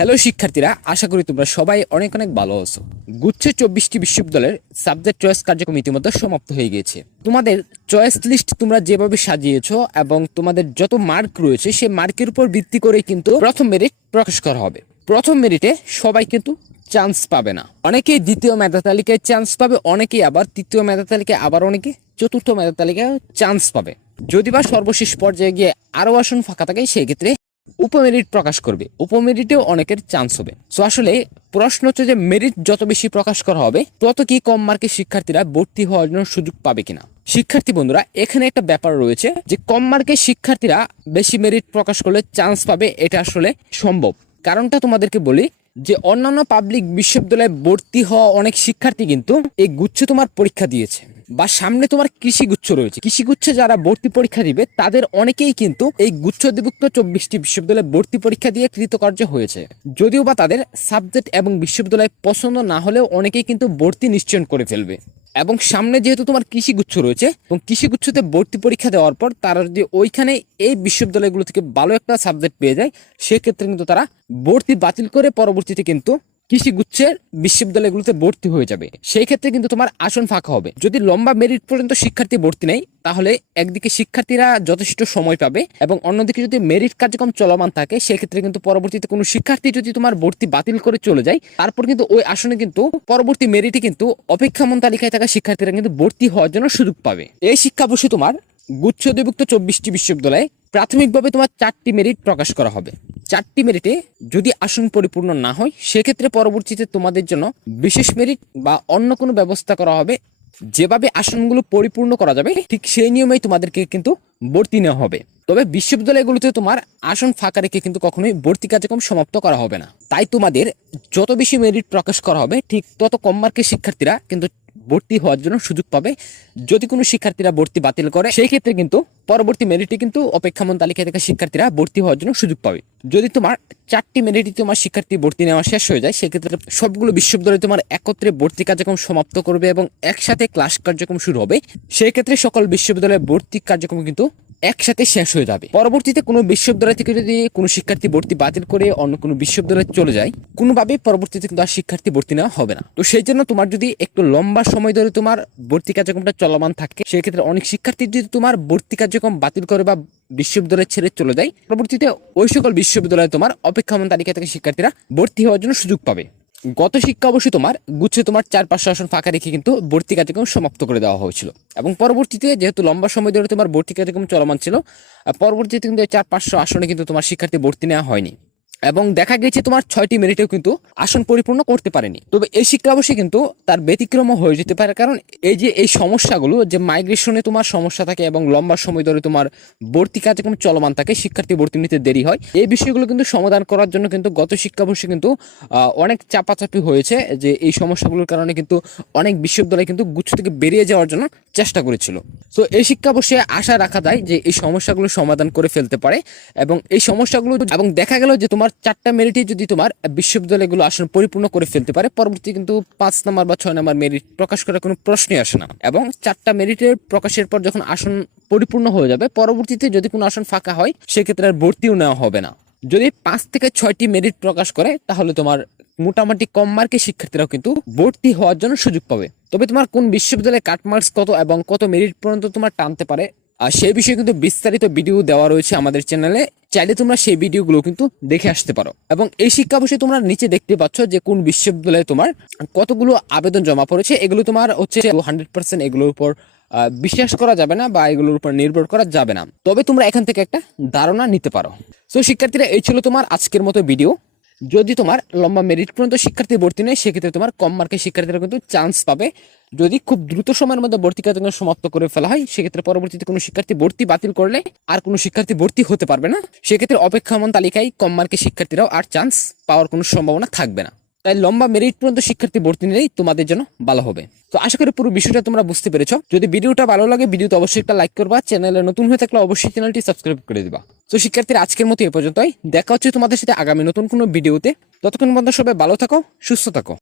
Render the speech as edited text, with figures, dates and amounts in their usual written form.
Hello শিক্ষার্থীরা, আশা করি তোমরা সবাই অনেক অনেক ভালো আছো। গুচ্ছে 24টি বিশ্ববিদ্যালয়ের সাবজেক্ট চয়েস কার্যক্রম ইতিমধ্যে সমাপ্ত হয়ে গিয়েছে। তোমাদের চয়েস লিস্ট তোমরা যেভাবে সাজিয়েছো এবং তোমাদের যত মার্ক রয়েছে সেই মার্কের উপর ভিত্তি করে কিন্তু প্রথম মেরিট প্রকাশ করা হবে। প্রথম মেরিটে সবাই কিন্তু চান্স পাবে না। অনেকেই দ্বিতীয় মেধা তালিকায় চান্স পাবে, অনেকেই আবার তৃতীয় মেধা তালিকায়, আবার অনেকে চতুর্থ মেধা তালিকায় চান্স পাবে। যদি বা সর্বশেষ পর্যায়ে গিয়ে আরো আসন ফাঁকা থাকে সেই ক্ষেত্রে উপমেরিট প্রকাশ করবে, উপমেরিটেও অনেকের চান্স হবে। সো আসলে প্রশ্ন হচ্ছে যে মেরিট যত বেশি প্রকাশ করা হবে তত কি কম মার্কের শিক্ষার্থীরা ভর্তি হওয়ার জন্য সুযোগ পাবে কিনা। শিক্ষার্থী বন্ধুরা, এখানে একটা ব্যাপার রয়েছে যে কম মার্কের শিক্ষার্থীরা বেশি মেরিট প্রকাশ করলে চান্স পাবে, এটা আসলে সম্ভব। কারণটা তোমাদেরকে বলি যে অন্যান্য পাবলিক বিশ্ববিদ্যালয়ে ভর্তি হওয়া অনেক শিক্ষার্থী কিন্তু এই গুচ্ছে তোমার পরীক্ষা দিয়েছে, বা সামনে তোমার কৃষি গুচ্ছ রয়েছে। কৃষি গুচ্ছে যারা ভর্তি পরীক্ষা দিবে তাদের অনেকেই কিন্তু এই গুচ্ছ অধিভুক্ত 24টি বিশ্ববিদ্যালয়ে ভর্তি পরীক্ষা দিয়ে কৃতকার্য হয়েছে। যদিও বা তাদের সাবজেক্ট এবং বিশ্ববিদ্যালয় পছন্দ না হলেও অনেকেই কিন্তু ভর্তি নিশ্চয়ন করে ফেলবে। এবং সামনে যেহেতু তোমার কৃষি গুচ্ছ রয়েছে এবং কৃষি গুচ্ছতে ভর্তি পরীক্ষা দেওয়ার পর তারা যদি ওইখানে এই বিশ্ববিদ্যালয়গুলো থেকে ভালো একটা সাবজেক্ট পেয়ে যায়, সেক্ষেত্রে কিন্তু তারা ভর্তি বাতিল করে পরবর্তীতে কিন্তু কৃষি গুচ্ছের বিশ্ববিদ্যালয়গুলোতে ভর্তি হয়ে যাবে। সেই ক্ষেত্রে কিন্তু তোমার আসন ফাঁকা হবে। যদি লম্বা মেরিট পর্যন্ত শিক্ষার্থী ভর্তি নেই তাহলে একদিকে শিক্ষার্থীরা যথেষ্ট সময় পাবে এবং অন্যদিকে যদি মেরিট কার্যক্রম চলমান থাকে সেক্ষেত্রে কিন্তু পরবর্তীতে কোনো শিক্ষার্থী যদি তোমার ভর্তি বাতিল করে চলে যায় তারপর কিন্তু ওই আসনে কিন্তু পরবর্তী মেরিটে কিন্তু অপেক্ষামান তালিকায় থাকা শিক্ষার্থীরা কিন্তু ভর্তি হওয়ার জন্য সুযোগ পাবে। এই শিক্ষাবর্ষে তোমার গুচ্ছ অধিভুক্ত 24টি বিশ্ববিদ্যালয়ে প্রাথমিকভাবে তোমার 4টি মেরিট প্রকাশ করা হবে। 4টি মেরিটে যদি আসন পরিপূর্ণ না হয় সেক্ষেত্রে পরবর্তীতে তোমাদের জন্য বিশেষ মেরিট বা অন্য কোনো ব্যবস্থা করা হবে। যেভাবে আসনগুলো পরিপূর্ণ করা যাবে ঠিক সেই নিয়মেই তোমাদেরকে কিন্তু ভর্তি নেওয়া হবে। তবে বিশ্ববিদ্যালয়গুলোতে তোমার আসন ফাঁকা রেখে কিন্তু কখনোই ভর্তি কার্যক্রম সমাপ্ত করা হবে না। তাই তোমাদের যত বেশি মেরিট প্রকাশ করা হবে ঠিক তত কম মার্কের শিক্ষার্থীরা কিন্তু ভর্তি হওয়ার জন্য সুযোগ পাবে। যদি কোনো শিক্ষার্থীরা ভর্তি বাতিল করে সেই ক্ষেত্রে কিন্তু পরবর্তী মেরিটে কিন্তু অপেক্ষামান তালিকায় থাকা শিক্ষার্থীরা ভর্তি হওয়ার জন্য সুযোগ পাবে। যদি তোমার 4টি মেরিটে তোমার শিক্ষার্থী ভর্তি নেওয়া শেষ হয়ে যায় সেক্ষেত্রে সবগুলো বিশ্ববিদ্যালয় তোমার একত্রে ভর্তি কার্যক্রম সমাপ্ত করবে এবং একসাথে ক্লাস কার্যক্রম শুরু হবে। সেই ক্ষেত্রে সকল বিশ্ববিদ্যালয়ের ভর্তি কার্যক্রম কিন্তু একসাথে শেষ হয়ে যাবে। পরবর্তীতে কোনো বিশ্ববিদ্যালয় থেকে যদি কোনো শিক্ষার্থী ভর্তি বাতিল করে অন্য কোনো বিশ্ববিদ্যালয়ে চলে যায় কোনোভাবেই পরবর্তীতে কিন্তু আর শিক্ষার্থী ভর্তি নেওয়া হবে না। তো সেই জন্য তোমার যদি একটু লম্বা সময় ধরে তোমার ভর্তি কার্যক্রমটা চলমান থাকে সেক্ষেত্রে অনেক শিক্ষার্থী যদি তোমার ভর্তি কার্যক্রম বাতিল করে বা বিশ্ববিদ্যালয় ছেড়ে চলে যায় পরবর্তীতে ওই সকল বিশ্ববিদ্যালয়ে তোমার অপেক্ষামান তালিকা থেকে শিক্ষার্থীরা ভর্তি হওয়ার জন্য সুযোগ পাবে। গত শিক্ষাবর্ষে তোমার গুচ্ছে তোমার 4-500 আসন ফাঁকা রেখে কিন্তু ভর্তি কার্যক্রম সমাপ্ত করে দেওয়া হয়েছিল এবং পরবর্তীতে যেহেতু লম্বা সময় ধরে তোমার ভর্তি কার্যক্রম চলমান ছিল পরবর্তীতে কিন্তু 400-500 আসনে কিন্তু তোমার শিক্ষার্থী ভর্তি নেওয়া হয়নি এবং দেখা গেছে তোমার 6টি মেরিটেও কিন্তু আসন পরিপূর্ণ করতে পারেনি। তবে এই শিক্ষাবর্ষে কিন্তু তার ব্যতিক্রমও হয়ে যেতে পারে, কারণ এই যে এই সমস্যাগুলো যে মাইগ্রেশনে তোমার সমস্যা থাকে এবং লম্বা সময় ধরে তোমার ভর্তি কার্যক্রম চলমান থাকে, শিক্ষার্থী ভর্তি নিতে দেরি হয়, এই বিষয়গুলো কিন্তু সমাধান করার জন্য কিন্তু গত শিক্ষাবর্ষে কিন্তু অনেক চাপাচাপি হয়েছে যে এই সমস্যাগুলোর কারণে কিন্তু অনেক বিশ্ববিদ্যালয় কিন্তু গুচ্ছ থেকে বেরিয়ে যাওয়ার জন্য চেষ্টা করেছিল। তো এই শিক্ষাবর্ষে আশা রাখা যায় যে এই সমস্যাগুলো সমাধান করে ফেলতে পারে এবং এই সমস্যাগুলো এবং দেখা গেল যে তোমার 4টা মেরিটে যদি তোমার বিশ্ববিদ্যালয়গুলো আসন পরিপূর্ণ করে ফেলতে পারে পরবর্তী কিন্তু 5 নম্বর বা 6 নম্বর মেরিট প্রকাশ করার কোনো প্রশ্নই আসে না এবং 4টা মেরিটের প্রকাশের পর যখন আসন পরিপূর্ণ হয়ে যাবে পরবর্তীতে যদি কোনো আসন ফাঁকা হয় সেক্ষেত্রে আর ভর্তিও নেওয়া হবে না। যদি 5 থেকে 6টি মেরিট প্রকাশ করে তাহলে তোমার মোটামুটি কম মার্কের শিক্ষার্থীরাও কিন্তু ভর্তি হওয়ার জন্য সুযোগ পাবে। তবে তোমার কোন বিশ্ববিদ্যালয়ে কাট মার্কস কত এবং কত মেরিট পর্যন্ত তোমার টানতে পারে আর সেই বিষয়ে কিন্তু বিস্তারিত ভিডিও দেওয়া রয়েছে আমাদের চ্যানেলে, চাইলে তোমরা সেই ভিডিওগুলো কিন্তু দেখে আসতে পারো। এবং এই শিক্ষাবর্ষে তোমরা নিচে দেখতে পাচ্ছ যে কোন বিশ্ববিদ্যালয়ে তোমার কতগুলো আবেদন জমা পড়েছে। এগুলো তোমার হচ্ছে 100% এগুলোর উপর বিশ্বাস করা যাবে না বা এগুলোর উপর নির্ভর করা যাবে না, তবে তোমরা এখান থেকে একটা ধারণা নিতে পারো। সো শিক্ষার্থীরা, এই ছিল তোমার আজকের মতো ভিডিও। যদি তোমার লম্বা মেরিট পর্যন্ত শিক্ষার্থী ভর্তি নেয় সেক্ষেত্রে তোমার কম মার্কের শিক্ষার্থীরা কিন্তু চান্স পাবে। যদি খুব দ্রুত সময়ের মধ্যে ভর্তি কার্যক্রম সমাপ্ত করে ফেলা হয় সেক্ষেত্রে পরবর্তীতে কোনো শিক্ষার্থী ভর্তি বাতিল করলে আর কোনো শিক্ষার্থী ভর্তি হতে পারবে না, সেক্ষেত্রে অপেক্ষামান তালিকায় কম মার্কের শিক্ষার্থীরাও আর চান্স পাওয়ার কোনো সম্ভাবনা থাকবে না। তাই লম্বা মেরিট পর্যন্ত শিক্ষার্থী ভর্তি নিলেই তোমাদের জন্য ভালো হবে। তো আশা করি পুরো বিষয়টা তোমরা বুঝতে পেরেছো। যদি ভিডিওটা ভালো লাগে ভিডিওতে অবশ্যই একটা লাইক করবা, চ্যানেলে নতুন হয়ে থাকলে অবশ্যই চ্যানেলটি সাবস্ক্রাইব করে দিবা। তো শিক্ষার্থীরা, আজকের মতো এ পর্যন্তই, দেখা হচ্ছে তোমাদের সাথে আগামী নতুন কোনো ভিডিওতে। ততক্ষণ পর্যন্ত সবাই ভালো থাকো, সুস্থ থাকো।